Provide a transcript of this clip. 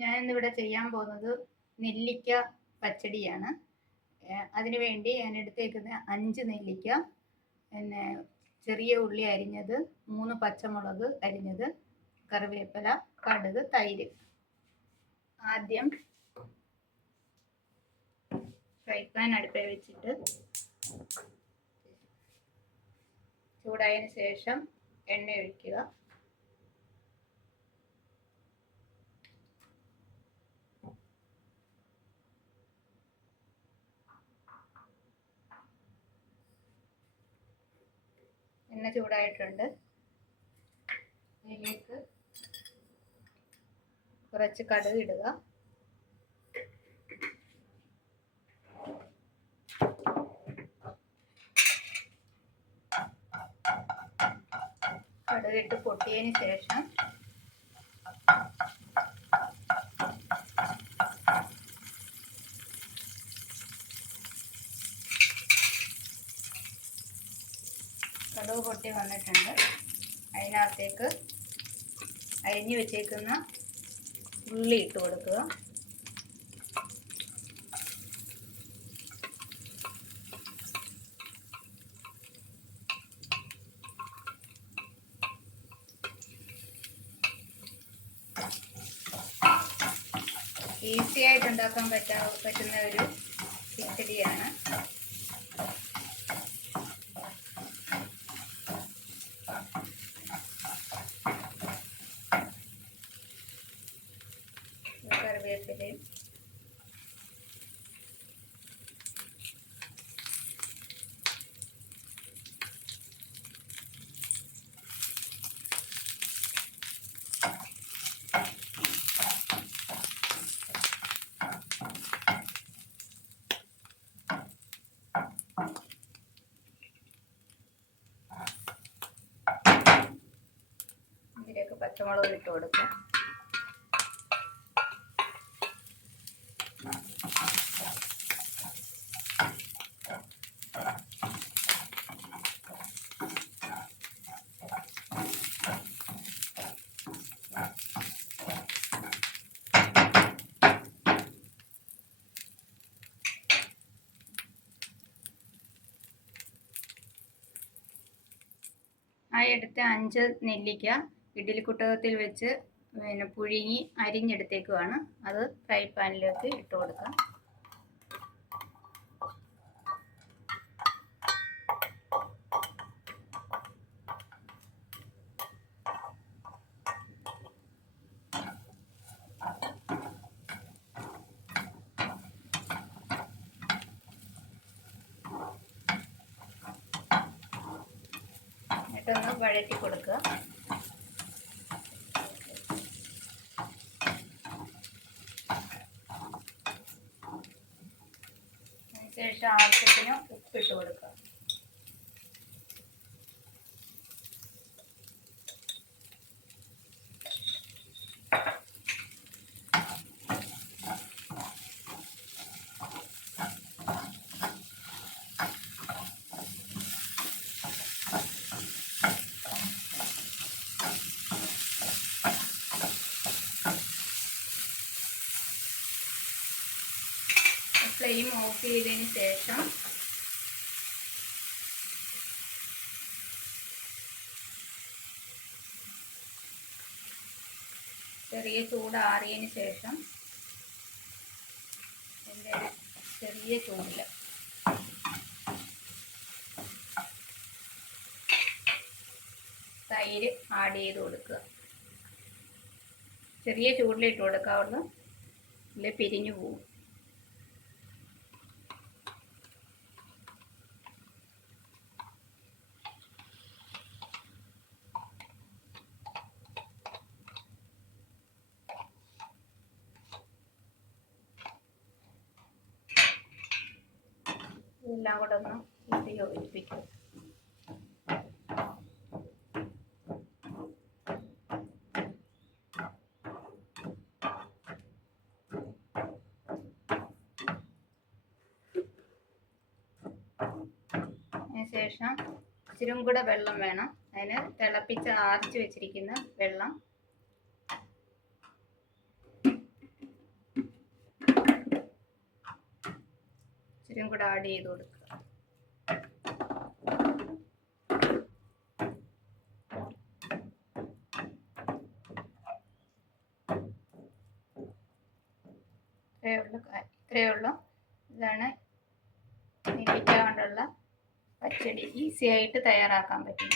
ഞാനിന്നിവിടെ ചെയ്യാൻ പോകുന്നത് നെല്ലിക്ക പച്ചടിയാണ്. അതിനു വേണ്ടി ഞാൻ എടുത്തേക്കുന്ന 5 നെല്ലിക്ക, പിന്നെ ചെറിയ ഉള്ളി അരിഞ്ഞത്, 3 പച്ചമുളക് അരിഞ്ഞത്, കറിവേപ്പില, കടുക്, തൈര്. ആദ്യം ഫ്രൈ പാൻ അടുപ്പിൽ വെച്ചിട്ട് ചൂടായതിനു ശേഷം എണ്ണ ഒഴിക്കുക. എണ്ണ ചൂടായിട്ടുണ്ട്. അതിലേക്ക് കുറച്ച് കടുക് ഇടുക. കടുക് ഇട്ട് പൊട്ടിയതിന് ശേഷം കടുക് പൊട്ടി വന്നിട്ടുണ്ട്. അതിനകത്തേക്ക് അരിഞ്ഞു വെച്ചേക്കുന്ന ഉള്ളി ഇട്ട് കൊടുക്കുക. ഈസി ആയിട്ട് ഉണ്ടാക്കാൻ പറ്റുന്ന ഒരു കിച്ചടിയാണ്. കറിവേപ്പിലയും ഇതിലേക്ക് പച്ചമുളക് ഇട്ട് കൊടുക്കാം. ആ എടുത്ത 5 നെല്ലിക്ക ഇഡ്ഡലിക്കുട്ടകത്തിൽ വെച്ച് പുഴുങ്ങി അരിഞ്ഞെടുത്തേക്കുവാണ്. അത് ഫ്രൈ പാനിലേക്ക് ഇട്ട് കൊടുക്കാം. എന്നിട്ടൊന്ന് വഴറ്റി കൊടുക്കുക. അതിനുശേഷം ആവശ്യത്തിന് ഉപ്പിട്ട് കൊടുക്കുക. ഫ്ലെയിം ഓഫ് ചെയ്തതിന് ശേഷം ചെറിയ ചൂടാറിയതിന് ശേഷം ചെറിയ ചൂടിൽ തൈര് ആഡ് ചെയ്ത് കൊടുക്കുക. ചെറിയ ചൂടിലിട്ട് കൊടുക്കാവുള്ളൂ, ഇല്ലേ പിരിഞ്ഞു പോകും. ഇതെല്ലാം കൂടെ ഒന്ന് കൂട്ടി യോജിപ്പിക്കും. അതിനുശേഷം ഇച്ചിരും കൂടെ വെള്ളം വേണം. അതിന് തിളപ്പിച്ച് ആർച്ച് വെച്ചിരിക്കുന്ന വെള്ളം ഇതും കൂടെ ആഡ് ചെയ്ത് കൊടുക്കുക. ഇത്രയേ ഉള്ളൂ. ഇതാണ് നെല്ലിക്ക കൊണ്ടുള്ള പച്ചടി. ഈസി ആയിട്ട് തയ്യാറാക്കാൻ പറ്റും.